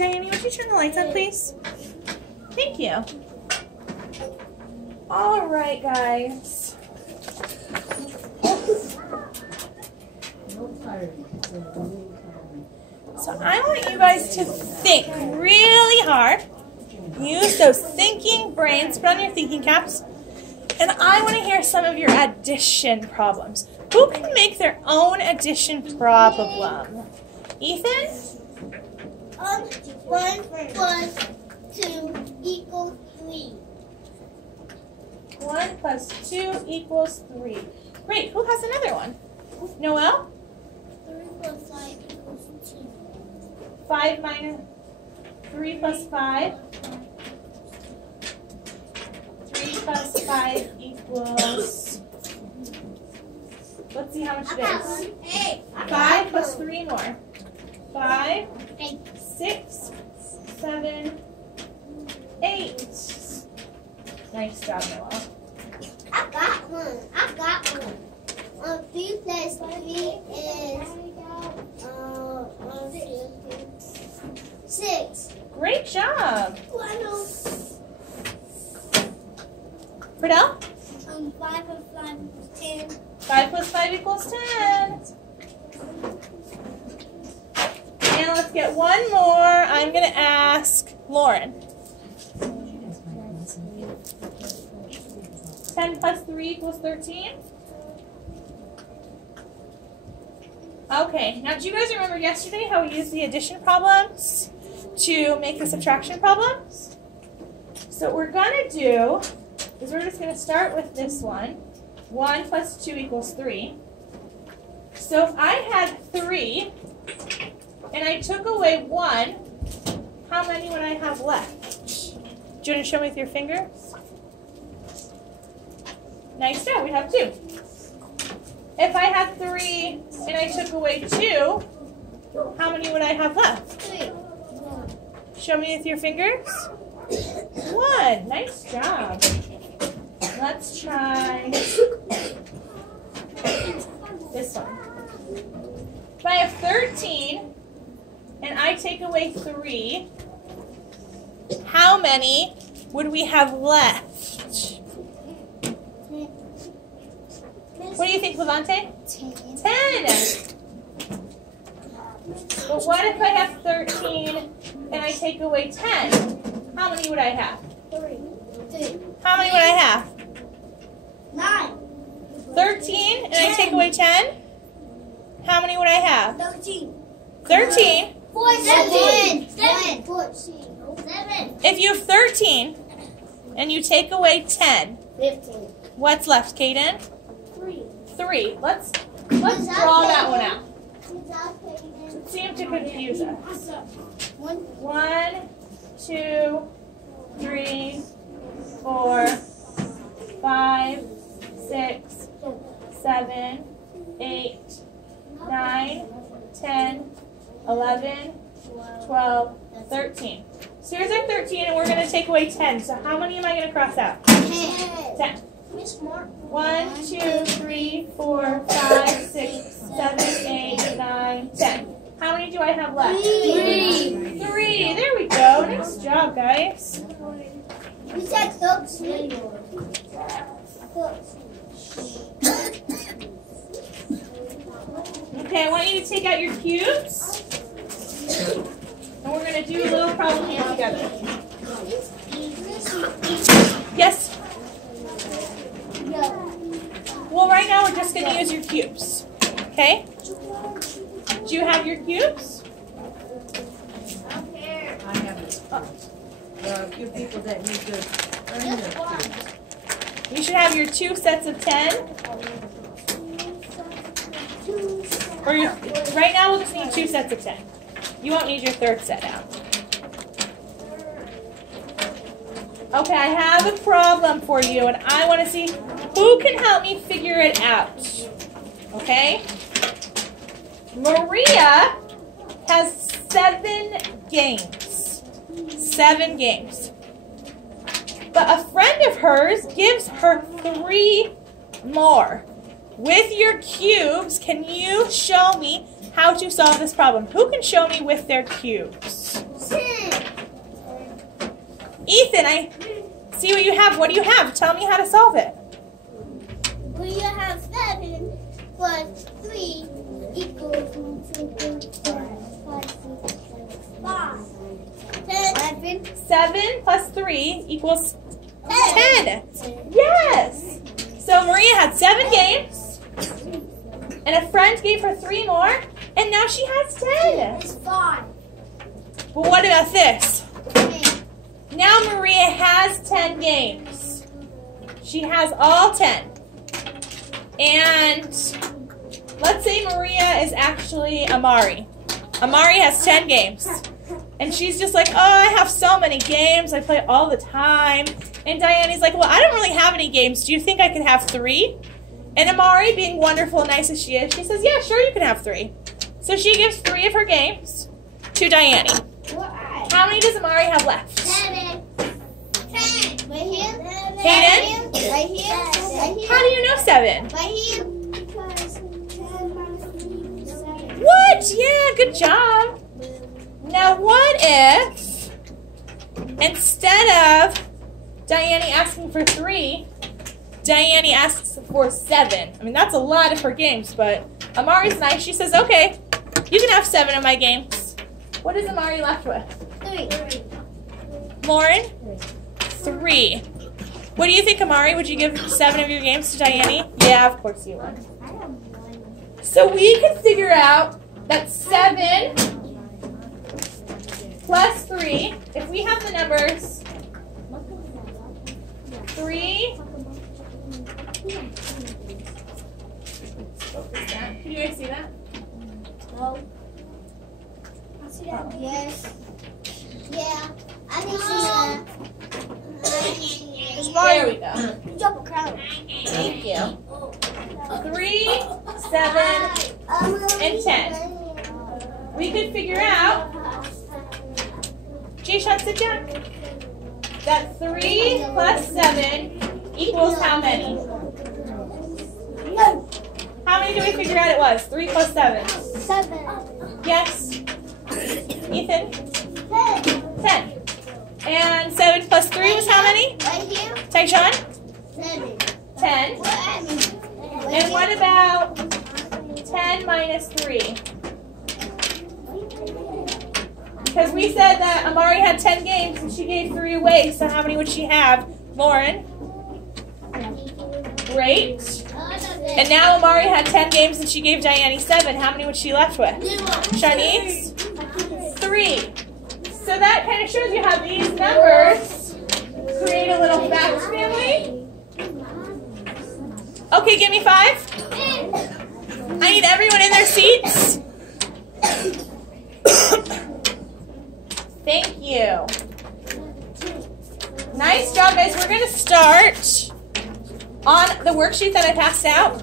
Diane, would you turn the lights on, please? Thank you. All right, guys. So I want you guys to think really hard. Use those thinking brains. Put on your thinking caps. And I want to hear some of your addition problems. Who can make their own addition problem? Ethan? 1 plus 2 equals 3. 1 plus 2 equals 3. Great. Who has another one? Noel? 3 plus 5 equals 2. 5 minus 3 plus 5. 3 plus 5 equals... Let's see how much it is. 5 plus 3 more. 5, 6, 7, 8. Nice job, Noel. I got one. 3 plus 3 is 6. Great job. Friedel? 5 plus 5 is 10. 5 plus 5 equals 10. And let's get one more. I'm going to ask Lauren. 10 plus 3 equals 13. Okay, now do you guys remember yesterday how we used the addition problems to make the subtraction problems? So what we're going to do is we're just going to start with this one. 1 plus 2 equals 3. So if I had 3 and I took away 1, how many would I have left? Do you want to show me with your fingers? Nice job, we have 2. If I had 3 and I took away 2, how many would I have left? 3. Show me with your fingers. 1. Nice job. Let's try this one. If I have 13 and I take away 3, how many would we have left? What do you think, Levante? 10. But what if I have 13 and I take away 10? How many would I have? 3. How many would I have? 9. 13 and I take away 10? How many would I have? 13. 13. 14. 7. 14. If you have 13 and you take away 10, 15. what's left, Kaden? 3. 3. Let's draw that one out. It seemed to confuse us. 1, 2, 3, 4, 5, 6, 7, 8, 9, 10, 11, 12, 13. So here's our 13, and we're going to take away 10. So how many am I going to cross out? 10. 1, 2, 3, 4, 5, 6, 7, 8, 9, 10. How many do I have left? 3. 3. There we go. Nice job, guys. We said 13. Okay, I want you to take out your cubes. And we're going to do a little problem here together. Yes? Well, right now we're just going to use your cubes. Okay? Do you have your cubes? I have it. There are a few people that need to earn their cubes. You should have your 2 sets of 10. Or right now we'll just need 2 sets of 10. You won't need your 3rd set out. Okay, I have a problem for you, and I want to see who can help me figure it out. Okay? Maria has 7 games. 7 games. But a friend of hers gives her 3 more. With your cubes, can you show me how to solve this problem? Who can show me with their cubes? 10. Ethan, I see what you have. What do you have? Tell me how to solve it. We have 7 plus 3 equals 5. 10. 7 plus 3 equals 10. Yes. So Maria had 7 games, and a friend gave her 3 more, and now she has 10. It's 5. But what about this? Now Maria has 10 games. She has all 10. And let's say Maria is actually Amari. Amari has 10 games. And she's just like, oh, I have so many games. I play all the time. And Diane's like, well, I don't really have any games. Do you think I could have 3? And Amari, being wonderful and nice as she is, she says, yeah, sure, you can have 3. So she gives 3 of her games to Diane. How many does Amari have left? 7. 10. Right here. Hayden? Right here. Right here. How do you know 7? Right here. Because 10 minus 3 is 7. What? Yeah, good job. Now what if, instead of Diane asking for 3, Diane asks for 7? I mean, that's a lot of her games, but Amari's nice. She says, okay, you can have 7 of my games. What is Amari left with? 3. Lauren? 3. What do you think, Amari? Would you give 7 of your games to Diane? Yeah, of course you would. I have 1. So we can figure out that 7 plus 3, if we have the numbers 3. Can you guys see that? No. I see that. Yes. Yeah. I can see that. There we go. Drop a crown. Thank you. 3, 7, and 10. We could figure out, Jay-Sean, sit down, that 3 plus 7 equals how many? No. How many do we figure out it was? 3 plus 7. 7. Yes? Ethan? 10. 10. And 7 plus 3 was how many? Right here. Tyshawn? 7. 10. And what about 10 minus 3? Because we said that Amari had 10 games and she gave 3 away, so how many would she have? Lauren? Great. And now Amari had 10 games and she gave Diane 7. How many would she left with? Shanice? 3. So that kind of shows you how these numbers create a little fact family. Okay, give me 5. I need everyone in their seats. Thank you. Nice job, guys. We're going to start on the worksheet that I passed out.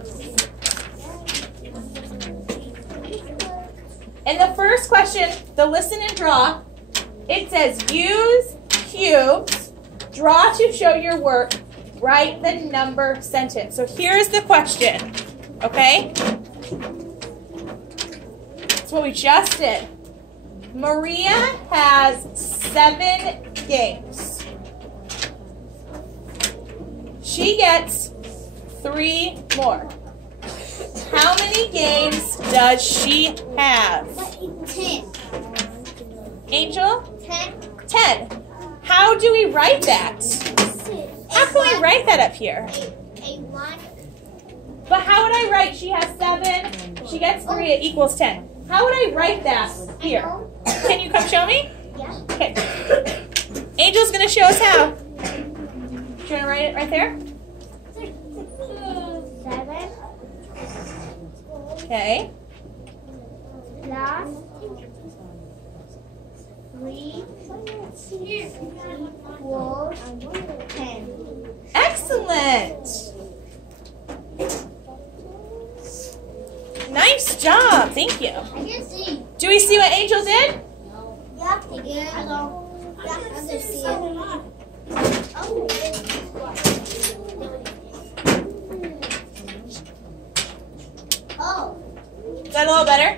In the first question, the listen and draw, it says use cubes, draw to show your work, write the number sentence. So here's the question, okay? That's what we just did. Maria has 7 games. She gets 3 more. How many games does she have? 10. Angel? 10. 10. How do we write that? How can we write that up here? A 1. But how would I write she has 7, she gets 3, it equals 10? How would I write that here? Can you come show me? Yeah. Okay. Angel's going to show us how. Do you want to write it right there? 7. Okay. Plus 3 equals 10. Excellent. Nice job. Thank you. I can see. Do we see what Angel did? Yeah. Hello. Yeah, I can see it. Oh. Is that a little better?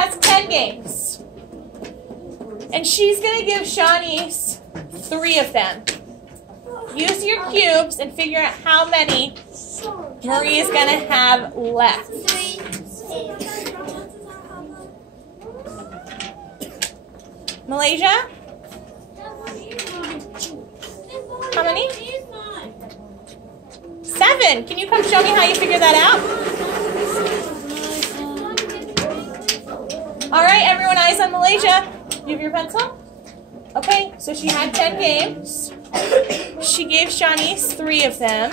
has 10 games. And she's going to give Shawnee's 3 of them. Use your cubes and figure out how many Marie is going to have left. Malaysia? How many? 7. Can you come show me how you figure that out? All right, everyone, eyes on Malaysia. You have your pencil? Okay, so she had 10 games. She gave Shawnee's 3 of them.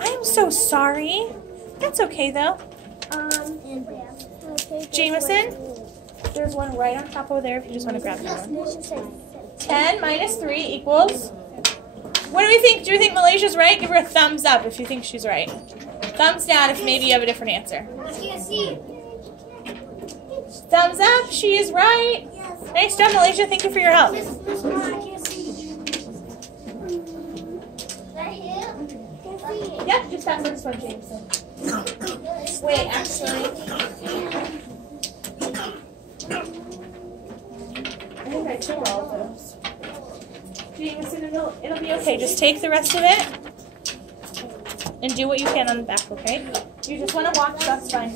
I'm so sorry. That's okay, though. Jameson, there's one right on top over there if you just want to grab that one. 10 minus 3 equals... What do we think? Do you think Malaysia's right? Give her a thumbs up if you think she's right. Thumbs down if maybe you have a different answer. Thumbs up. She is right. Nice job, Malaysia. Thank you for your help. Yep, just that first one, Jameson. Wait, actually. I think I took all of those. Jameson, it'll be okay. Just take the rest of it and do what you can on the back, okay? You just want to watch, that's fine.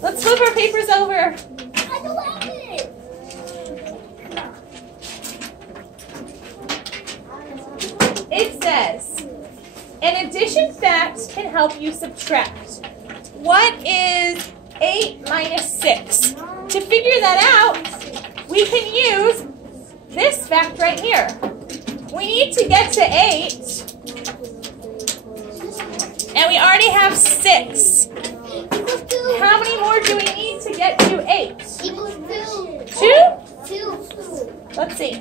Let's flip our papers over. I don't have it. It says, an addition fact can help you subtract. What is 8 minus 6? To figure that out, we can use this fact right here. We need to get to 8, and we already have 6. How many more do we need to get to 8? 2? Let's see.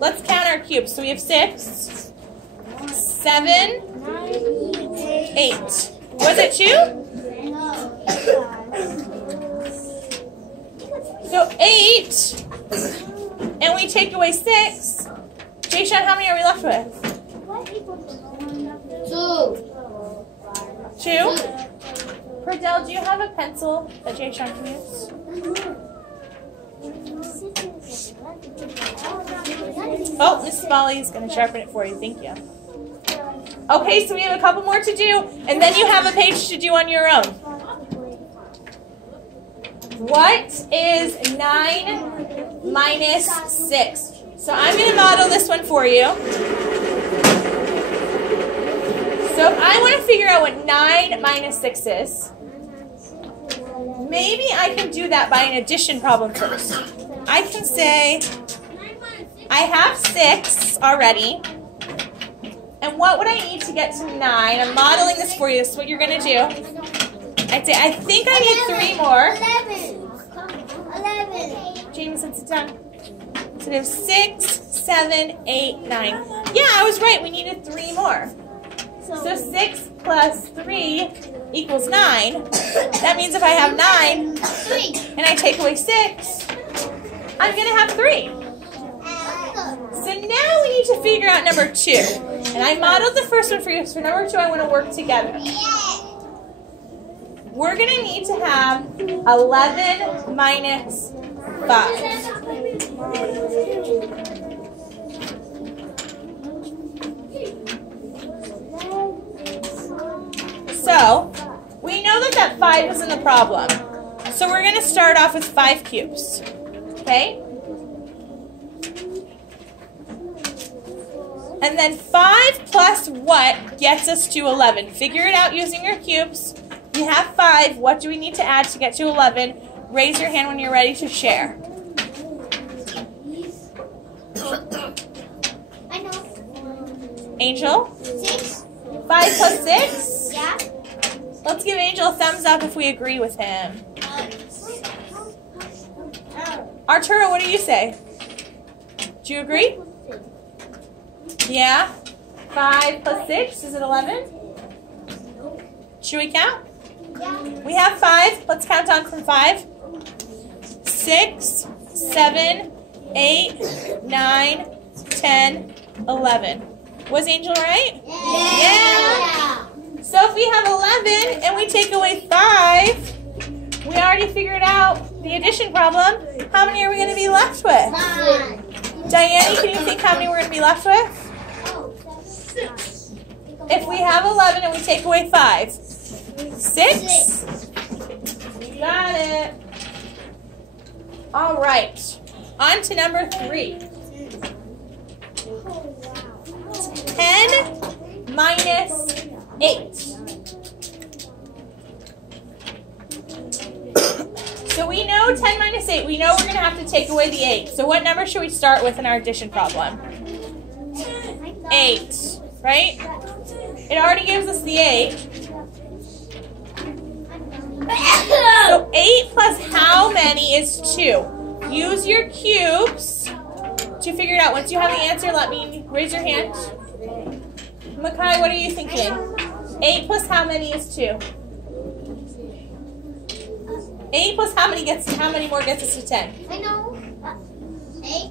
Let's count our cubes. So we have 6, 7, 8. Was it 2? So 8. And we take away 6. Jayshawn, how many are we left with? 2. Pradell, do you have a pencil that Jayshawn can use? Oh, Miss Molly is going to sharpen it for you. Thank you. Okay, so we have a couple more to do, and then you have a page to do on your own. What is 9 minus 6? So I'm going to model this one for you. So if I want to figure out what 9 minus 6 is, maybe I can do that by an addition problem first. I can say I have 6 already. And what would I need to get to 9? I'm modeling this for you. This is what you're going to do. I'd say I think I need 3 more. 11. Jameson, sit down. So there's 6, 7, 8, 9. Yeah, I was right. We needed 3 more. So 6 plus 3 equals 9. That means if I have 9 and I take away 6, I'm going to have 3. So now we need to figure out number 2. And I modeled the first one for you. So for number 2, I want to work together. We're going to need to have 11 minus 5. So, we know that 5 is in the problem. So we're going to start off with 5 cubes. Okay? And then 5 plus what gets us to 11? Figure it out using your cubes. You have 5. What do we need to add to get to 11? Raise your hand when you're ready to share. I know. Angel? 6. 5 plus 6? Yeah. Let's give Angel a thumbs up if we agree with him. Arturo, what do you say? Do you agree? Yeah? 5 plus 6, is it 11? Should we count? Yeah. We have 5. Let's count on from 5. 6, 7, 8, 9, 10, 11. Was Angel right? Yeah. So So if we have 11 and we take away 5, we already figured out the addition problem. How many are we going to be left with? 9. Diane, can you think how many we're going to be left with? 6. If we have 11 and we take away 5. 6? You got it. All right. On to number 3. 10 minus 8. So we know 10 minus 8. We know we're going to have to take away the 8. So what number should we start with in our addition problem? 8, right? It already gives us the 8. So 8 plus how many is 2? Use your cubes to figure it out. Once you have the answer, let me raise your hand. Makai, what are you thinking? 8 plus how many is 2? 8 plus how many more gets us to 10? I know. 8.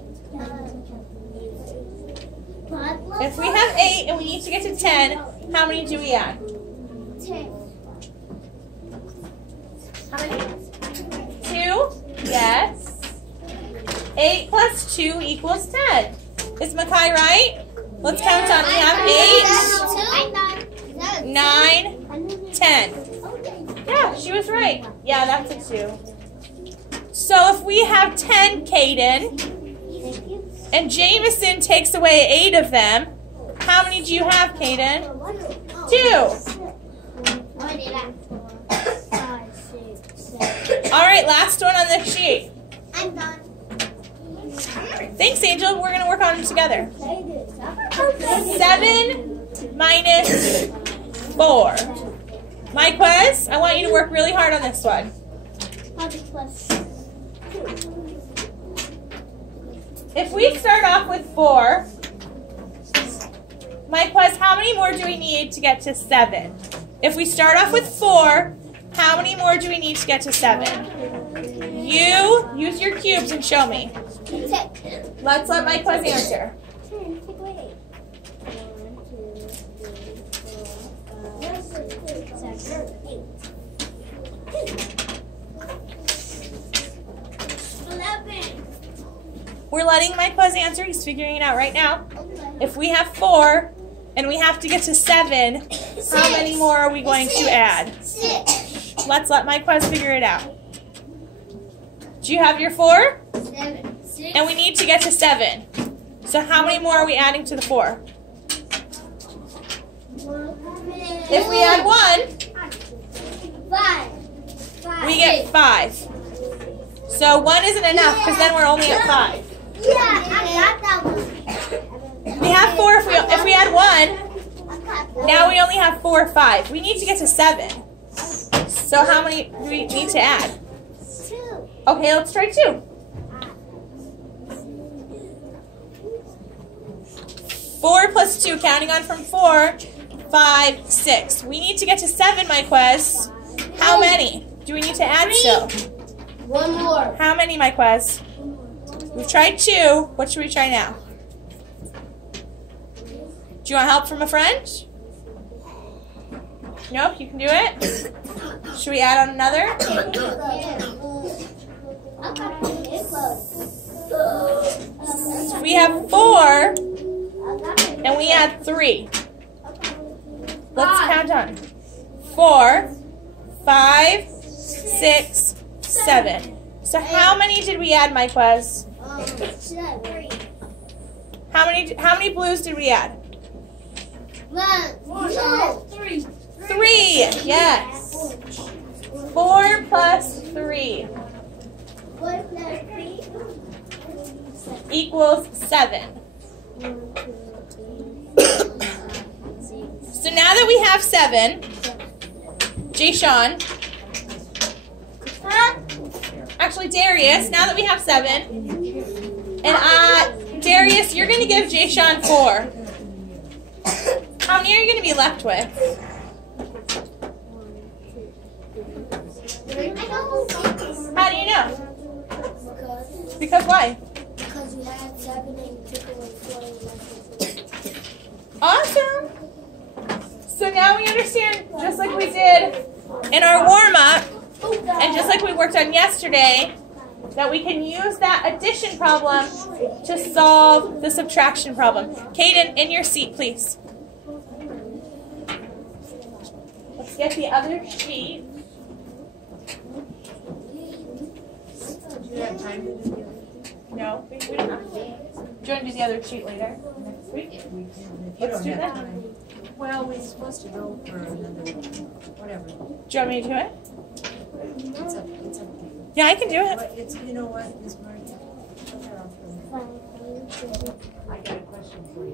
If we have 8 and we need to get to 10, how many do we add? 10. How many? 2? Yes. 8 plus 2 equals 10. Is Makai right? Let's count on. We have 8, 9, 10. Yeah, she was right. Yeah, that's a 2. So if we have 10, Caden, and Jameson takes away 8 of them, how many do you have, Caden? 2. All right, last one on this sheet. I'm done. Thanks, Angel. We're going to work on them together. 7 minus 4. Myquez, I want you to work really hard on this one. If we start off with 4, Myquez, how many more do we need to get to 7? If we start off with 4, how many more do we need to get to 7? You use your cubes and show me. Let's let Myquez answer. 10, take away 8. 1, 2, 3, 4, 5, 6, 7, 8. 11. We're letting Myquez answer. He's figuring it out right now. If we have 4 and we have to get to 7, how many more are we going to add? 6. Let's let Myquez figure it out. Do you have your 4? 7. 6. And we need to get to 7. So how many more are we adding to the 4? If we add 1, 5. we get 5. So 1 isn't enough because then we're only at 5. Yeah, I got that one. We have 4 if we add 1. Now we only have 4 or 5. We need to get to 7. So how many do we need to add? 2. Okay, let's try 2. 4 plus 2, counting on from 4, 5, 6. We need to get to 7, Myquez. How many do we need to add still? 1 more. How many, Myquez? We've tried 2. What should we try now? Do you want help from a friend? Nope, you can do it. Should we add on another? So we have 4, and we add 3. Let's count on. 4, 5, 6, 7. So how many did we add, Myquez? 3. How many blues did we add? 1, 2, 3. 3. Yes. 4 plus 3 4 plus 3 equals 7. So now that we have 7, Jay-Sean, actually Darius, now that we have 7, and Darius, you're going to give Jay-Sean 4. How many are you going to be left with? How do you know? Because why? Because we had 7 and took away 4 and left with 3. Awesome. So now we understand, just like we did in our warm-up, and just like we worked on yesterday, that we can use that addition problem to solve the subtraction problem. Caden, in your seat, please. Let's get the other sheet. Do you have time to do the other? No, we don't have to. Do you want to do the other sheet later? Next week? We can, if you Let's don't do have that. time. Well, we're supposed to go for another, whatever. Do you want me to do it? It's up to you. Yeah, I can do it. But it's, you know what, Miss Margie? I got a question for you.